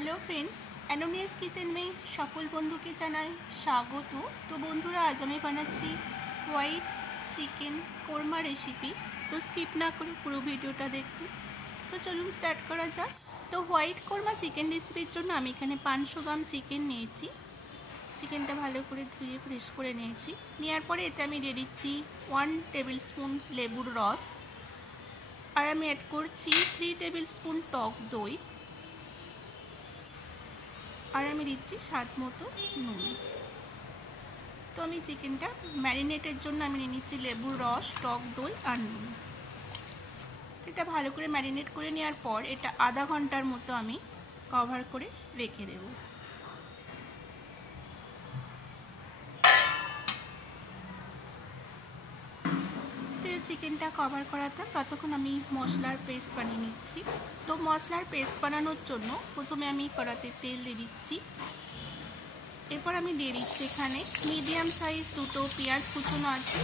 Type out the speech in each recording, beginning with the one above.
Hello friends, एनोनियस kitchen में सकल बंधु के जानाई स्वागत। तो बंधुरा आज मैं बनाচ্ছি হোয়াইট চিকেন কোরমা রেসিপি। तो स्किप ना করে পুরো ভিডিওটা দেখুন। তো চলুন স্টার্ট করা যাক। তো হোয়াইট কোরমা চিকেন রেসিপির জন্য আমি এখানে 500 গ্রাম চিকেন নিয়েছি। চিকেনটা ভালো করে ধুয়ে ফ্রেশ করে নিয়েছি। নেওয়ার পরে এতে আমি দিয়ে দিচ্ছি 1 টেবিল স্পুন লেবুর রস, আর আমি অ্যাড করছি 3 টেবিল স্পুন টক দই, আর আমি দিচ্ছি স্বাদ মতো নুন। তো আমি চিকেনটা ম্যারিনেটের জন্য আমি নিয়ে নিচ্ছি লেবুর রস, টক দই আর নুন। এটা ভালো করে ম্যারিনেট করে নেওয়ার পর এটা আধা ঘন্টার মতো আমি কভার করে রেখে দেব। তো চিকেনটা কভার করাতে ততক্ষণ আমি মশলার পেস্ট বানিয়ে নিচ্ছি। তো মশলার পেস্ট বানানোর জন্য প্রথমে আমি কড়াতে তেল দিয়ে দিচ্ছি। এরপর আমি দিয়ে দিচ্ছি এখানে মিডিয়াম সাইজ দুটো পেঁয়াজ কুচনো আছে।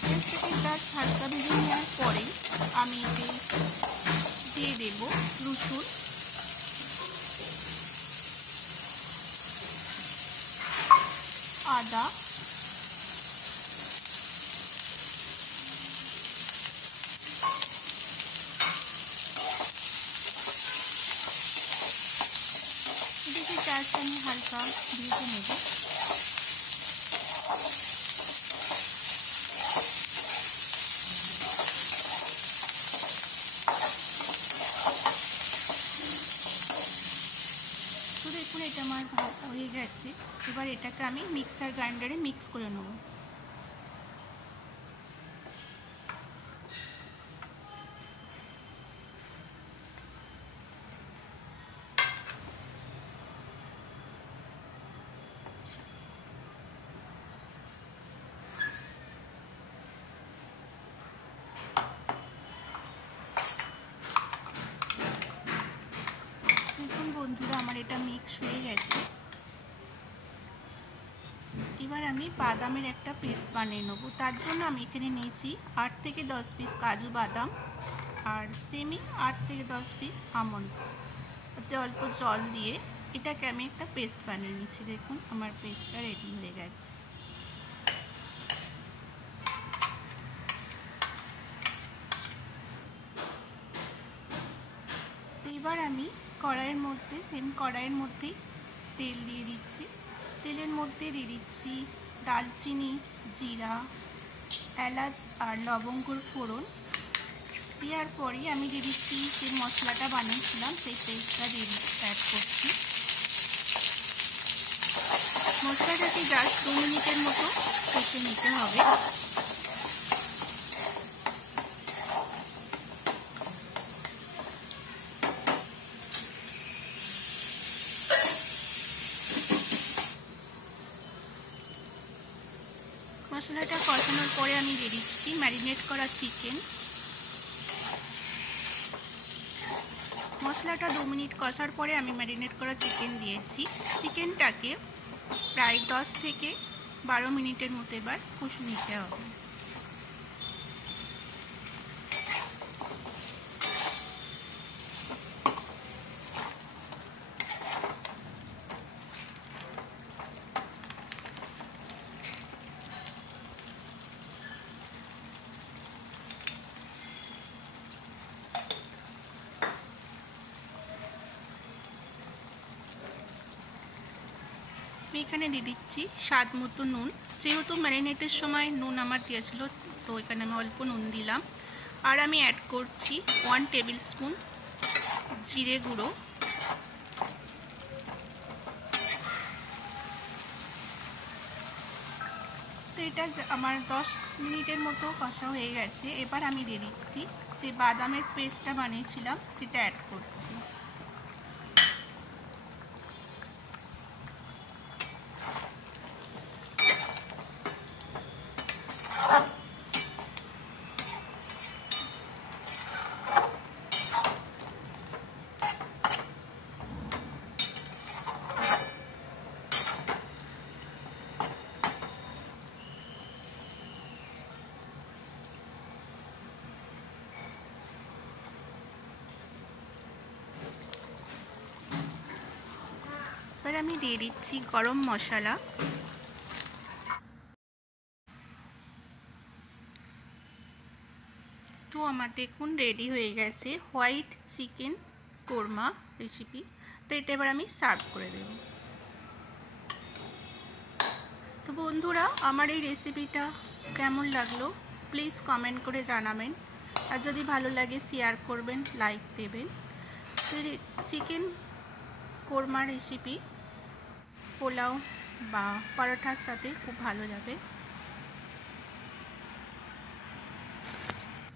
পেঁয়াজটাকে জাস্ট হালকা ভেজে নেওয়ার পরেই আমি এতে দিয়ে দেব রসুন, আদা, এদিকে জাস্ট আমি হালকা ভেজে নেব। তো দেখুন এটা আমার ভাজা হয়ে গেছে। এবার এটাকে আমি মিক্সার গ্রাইন্ডারে মিক্স করে নেব। দেখুন বন্ধুরা, আমার এটা মিক্স হয়ে গেছে। এবার আমি বাদামের একটা পেস্ট বানিয়ে নেব। তার জন্য আমি এখানে নিয়েছি 8 থেকে 10 পিস কাজু বাদাম আর সেমি 8 থেকে 10 পিস আমন্ড। ওতে অল্প জল দিয়ে এটাকে আমি একটা পেস্ট বানিয়ে নিচ্ছি। দেখুন আমার পেস্টটা রেডি হয়ে গেছে। তো এবার আমি কড়াইয়ের মধ্যেই তেল দিয়ে দিচ্ছি। তেলের মধ্যে দিয়ে দিচ্ছি দালচিনি, জিরা, এলাচ আর লবঙ্গর ফোড়ন। দেওয়ার পরেই আমি দিয়ে দিচ্ছি যে মশলাটা বানিয়েছিলাম সেই পেস্টটা অ্যাড করছি। মশলাটাকে জাস্ট 2 মিনিটের মতো কষে নিতে হবে। মশলাটা কষানোর পরে আমি দিয়ে দিচ্ছি ম্যারিনেট করা চিকেন। মশলাটা 2 মিনিট কষার পরে আমি ম্যারিনেট করা চিকেন দিয়েছি। চিকেনটাকে প্রায় 10 থেকে 12 মিনিটের মতো এবার কষে নিতে হবে। আমি এখানে দিয়ে দিচ্ছি স্বাদ মতো নুন। যেহেতু ম্যারিনেটের সময় নুন আমার দিয়েছিল, তো এখানে আমি অল্প নুন দিলাম। আর আমি অ্যাড করছি 1 টেবিল স্পুন জিরে গুঁড়ো। তো এটা আমার 10 মিনিটের মতো কষা হয়ে গেছে। এবার আমি দিয়ে দিচ্ছি যে বাদামের পেস্টটা বানিয়েছিলাম সেটা অ্যাড করছি। এবার আমি দিয়ে দিচ্ছি গরম মশলা, তো আমার দেখুন রেডি হয়ে গেছে হোয়াইট চিকেন কোরমা রেসিপি। তো এটা এবার আমি সার্ভ করে দেব। তো বন্ধুরা, আমার এই রেসিপিটা কেমন লাগলো প্লিজ কমেন্ট করে জানাবেন, আর যদি ভালো লাগে শেয়ার করবেন, লাইক দেবেন। তো চিকেন কোরমা রেসিপি পোলাও বা পরোটার সাথে খুব ভালো যাবে।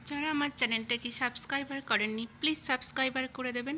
যারা আমার চ্যানেলটাকে সাবস্ক্রাইবার করেননি প্লিজ সাবস্ক্রাইবার করে দেবেন।